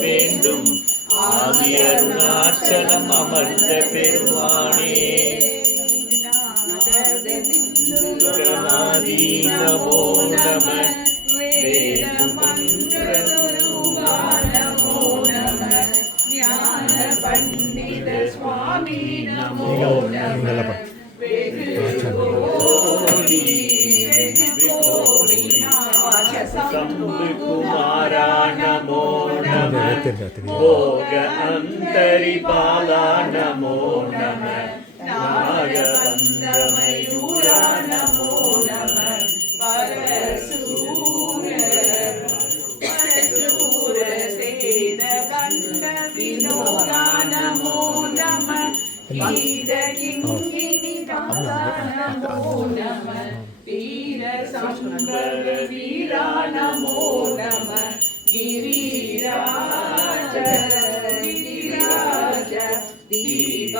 வேண்டும். ஆதி அருணாச்சலம் அமர்ந்த பெருமானே. கணாதி நமோ நம வேத மந்திர நமோ நம. ஞான பண்டித சுவாமி நமோ நம भोग अन्तरिबाला नमो नमः नागबन्धमयूरा नमो नमः परशूर परशूर सेदकण्ड विनोदा नमो नमः वीरकिङ्किणि नमो नमः वीरसम्बर वीरा नमो नमः गिरिराज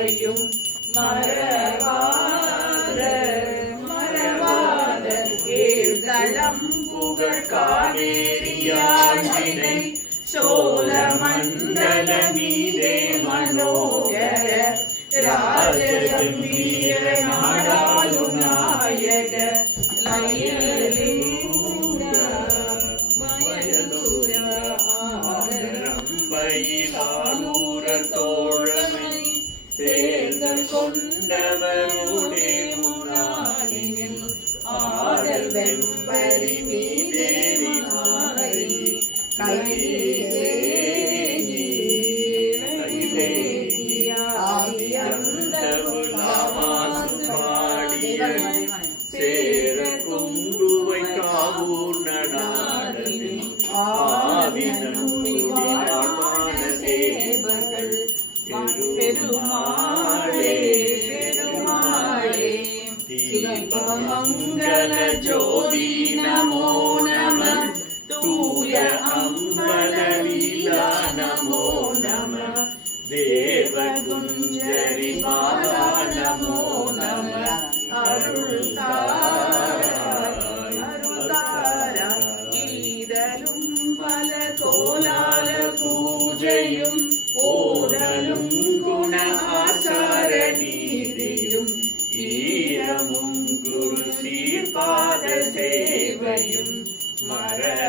சேவையும் மறவாத மறவாத ஏழ்தளம் புகழ் காவேரியாண்டினை சோழ மண்டல மீதே மனோகர ராஜகம்பீர நாடாளு நாயக லயலூர வயலூர ஆதரம் பயிலாலூர கொண்டவருடைய முன்னாளினில் ஆடல் சேர காவூர் நடாடலில் மங்கள ஜோதி நமோ நம. தூய அம்பலலீலா நமோ நம. தேவ குஞ்சரி மாதா நமோ நம. அருள் மர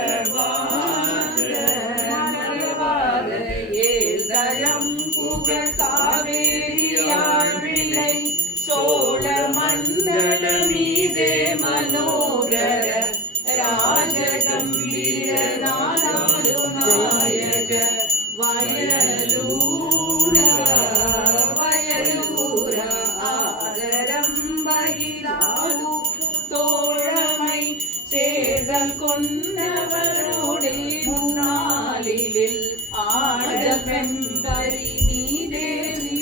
சேர்தல் கொண்டவரோடே முன்னாளில் ஆடல் வெம்பரி நீ தேவி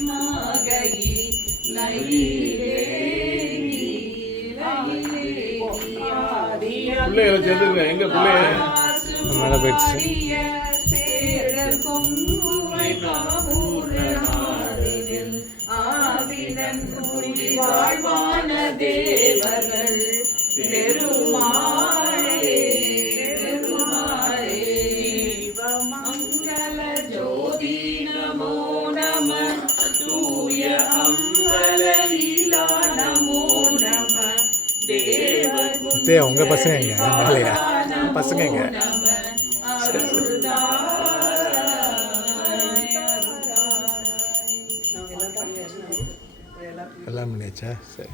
சேர்த்துக்கங்க எங்க மேலே போயிடுச்சு. வாழ்வான தேவர்கள் தே, உங்க பசங்க எங்க? மேலையா? பசங்க எங்க? எல்லாம் பண்ணியாச்சா சரி